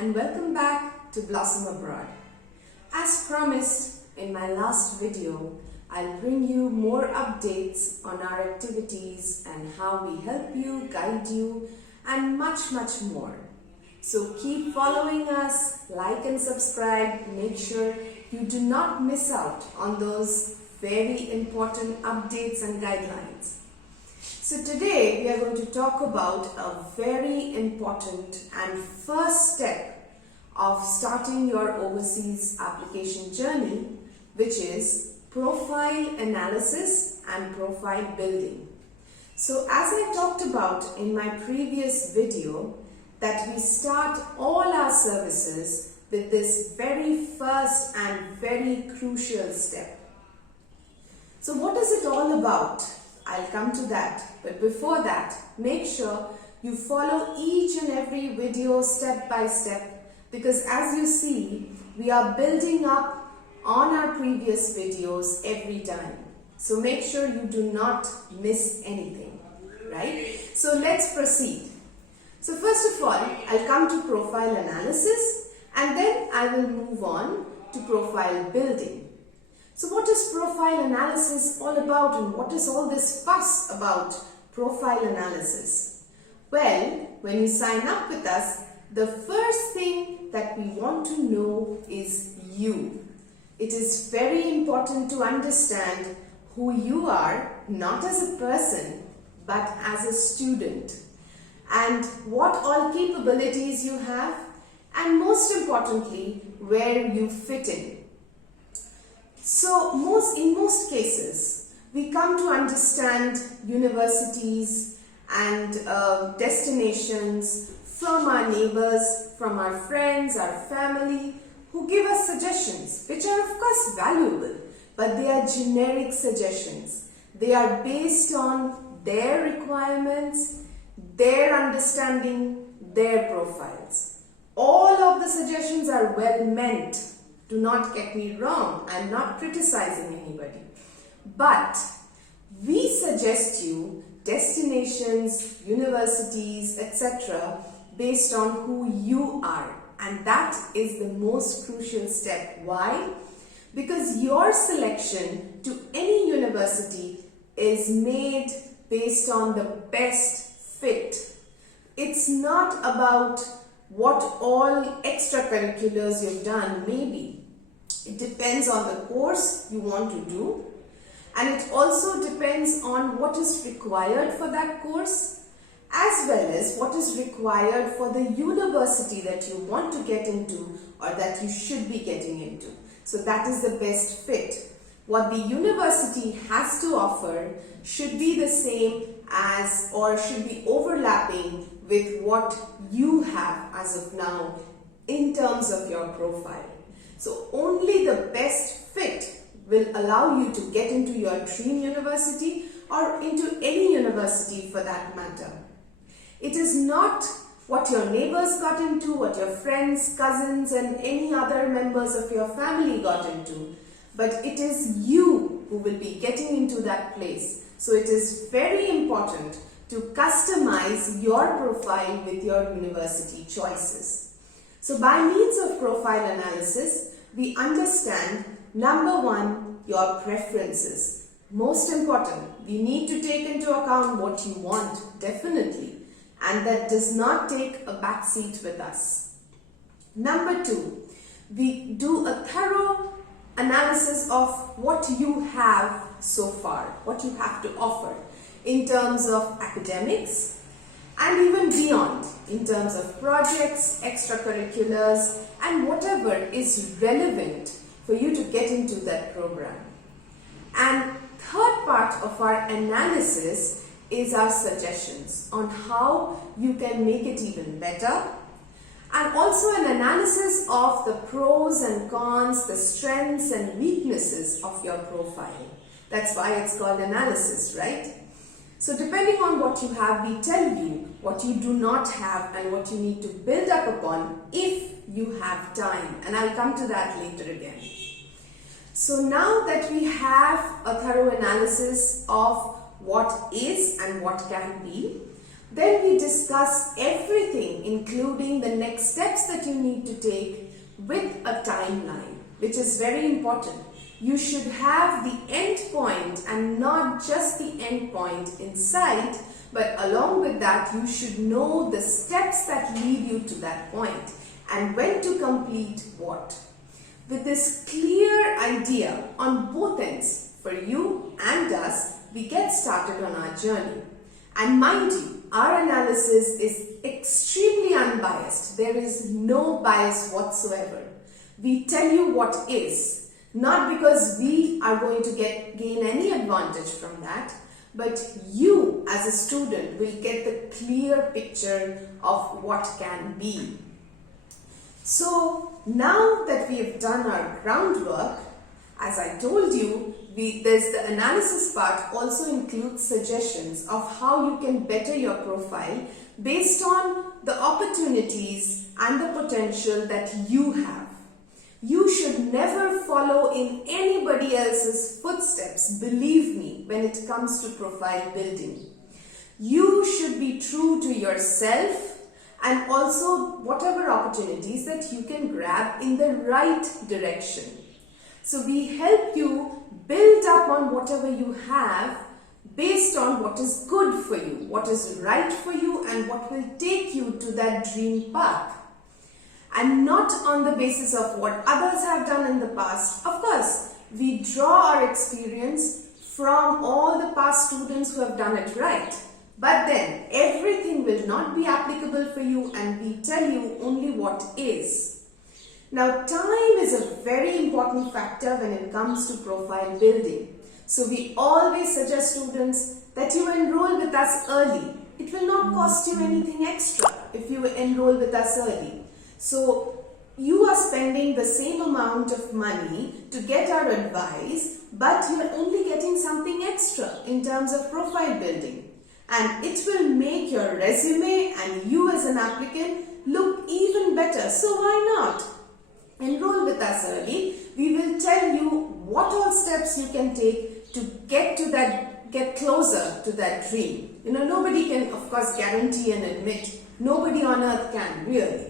and welcome back to Blossom Abroad. As promised in my last video, I'll bring you more updates on our activities and how we help you, guide you, and much more. So keep following us, like and subscribe, make sure you do not miss out on those very important updates and guidelines. So today we are going to talk about a very important and first step of starting your overseas application journey, which is profile analysis and profile building. So as I talked about in my previous video, that we start all our services with this very first and very crucial step. So what is it all about? I'll come to that, but before that, make sure you follow each and every video step by step, because as you see, we are building up on our previous videos every time. So make sure you do not miss anything, right? So let's proceed. So first of all, I'll come to profile analysis and then I will move on to profile building. So what is profile analysis all about, and what is all this fuss about profile analysis? Well, when you sign up with us, the first thing that we want to know is you. It is very important to understand who you are, not as a person, but as a student, and what all capabilities you have, and most importantly, where you fit in. So in most cases, we come to understand universities and destinations from our neighbors, from our friends, our family, who give us suggestions, which are of course valuable, but they are generic suggestions. They are based on their requirements, their understanding, their profiles. All of the suggestions are well meant. Do not get me wrong, I'm not criticizing anybody. But we suggest you destinations, universities, etc. based on who you are. And that is the most crucial step. Why? Because your selection to any university is made based on the best fit. It's not about what all extracurriculars you've done, maybe. It depends on the course you want to do, and it also depends on what is required for that course, as well as what is required for the university that you want to get into or that you should be getting into. So that is the best fit. What the university has to offer should be the same as, or should be overlapping with what you have as of now in terms of your profile. So only the best fit will allow you to get into your dream university or into any university for that matter. It is not what your neighbors got into, what your friends, cousins and any other members of your family got into, but it is you who will be getting into that place. So it is very important to customize your profile with your university choices. So by means of profile analysis, we understand, number one, your preferences. Most important, we need to take into account what you want, definitely. And that does not take a back seat with us. Number two, we do a thorough analysis of what you have so far, what you have to offer in terms of academics and even beyond, in terms of projects, extracurriculars, and whatever is relevant for you to get into that program. And third part of our analysis is our suggestions on how you can make it even better, and also an analysis of the pros and cons, the strengths and weaknesses of your profile. That's why it's called analysis, right? So depending on what you have, we tell you what you do not have and what you need to build up upon if you have time. And I'll come to that later again. So now that we have a thorough analysis of what is and what can be, Then we discuss everything, including the next steps that you need to take with a timeline, which is very important. You should have the end point and not just the end point in sight, but along with that, you should know the steps that lead you to that point and when to complete what. With this clear idea on both ends, for you and us, we get started on our journey. And mind you, our analysis is extremely unbiased. There is no bias whatsoever. We tell you what is, not because we are going to gain any advantage from that, but you as a student will get the clear picture of what can be. So now that we have done our groundwork, as I told you, there's the analysis part also includes suggestions of how you can better your profile based on the opportunities and the potential that you have. You should never follow in anybody else's footsteps, believe me, when it comes to profile building. You should be true to yourself and also whatever opportunities that you can grab in the right direction. So we help you build up on whatever you have based on what is good for you, what is right for you, and what will take you to that dream path. And not on the basis of what others have done in the past. Of course, we draw our experience from all the past students who have done it right. But then, everything will not be applicable for you, and we tell you only what is. Now, time is a very important factor when it comes to profile building. So we always suggest students that you enroll with us early. It will not cost you anything extra if you enroll with us early. So you are spending the same amount of money to get our advice, but you are only getting something extra in terms of profile building. And it will make your resume and you as an applicant look even better. So why not? Enroll with us early. We will tell you what all steps you can take to get closer to that dream. Nobody can, of course, guarantee and admit. Nobody on earth can, really.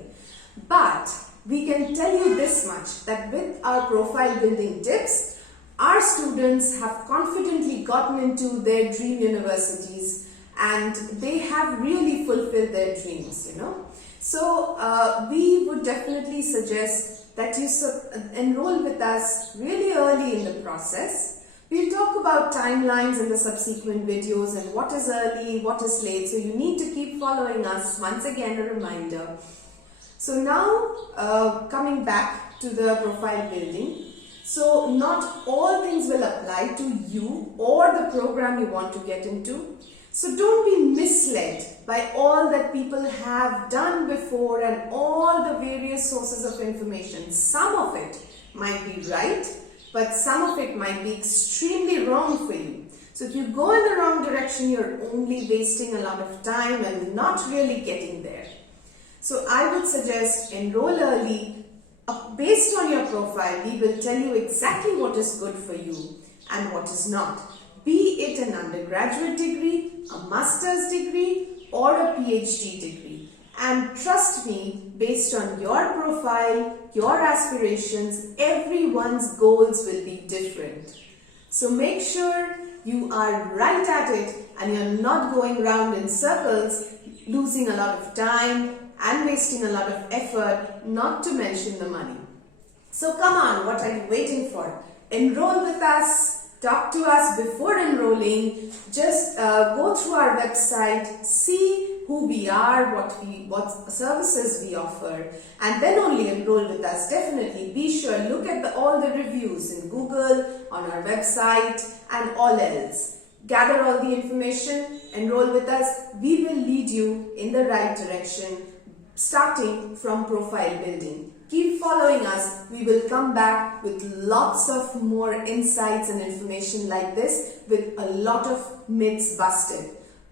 But we can tell you this much, that with our profile building tips, our students have confidently gotten into their dream universities and they have really fulfilled their dreams, So we would definitely suggest that you enroll with us really early in the process. We'll talk about timelines in the subsequent videos and what is early, what is late. So you need to keep following us. Once again, a reminder. So now coming back to the profile building. So not all things will apply to you or the program you want to get into. So don't be misled by all that people have done before and all the various sources of information. Some of it might be right, but some of it might be extremely wrong for you. So if you go in the wrong direction, you're only wasting a lot of time and not really getting there. So I would suggest enroll early. Based on your profile, we will tell you exactly what is good for you and what is not. Be it an undergraduate degree, a master's degree, or a PhD degree. And trust me, based on your profile, your aspirations, everyone's goals will be different. So make sure you are right at it and you're not going round in circles, losing a lot of time and wasting a lot of effort, not to mention the money. So come on, what are you waiting for? Enroll with us. Talk to us before enrolling. Just go through our website, see who we are, what services we offer, and then only enroll with us. Definitely be sure, look at all the reviews in Google, on our website, and all else. Gather all the information, enroll with us. We will lead you in the right direction, starting from profile building. Keep following us. We will come back with lots of more insights and information like this with a lot of myths busted.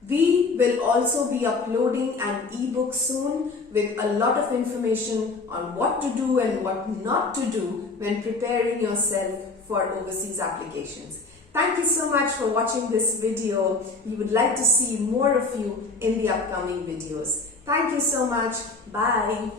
We will also be uploading an ebook soon with a lot of information on what to do and what not to do when preparing yourself for overseas applications. Thank you so much for watching this video. We would like to see more of you in the upcoming videos. Thank you so much. Bye.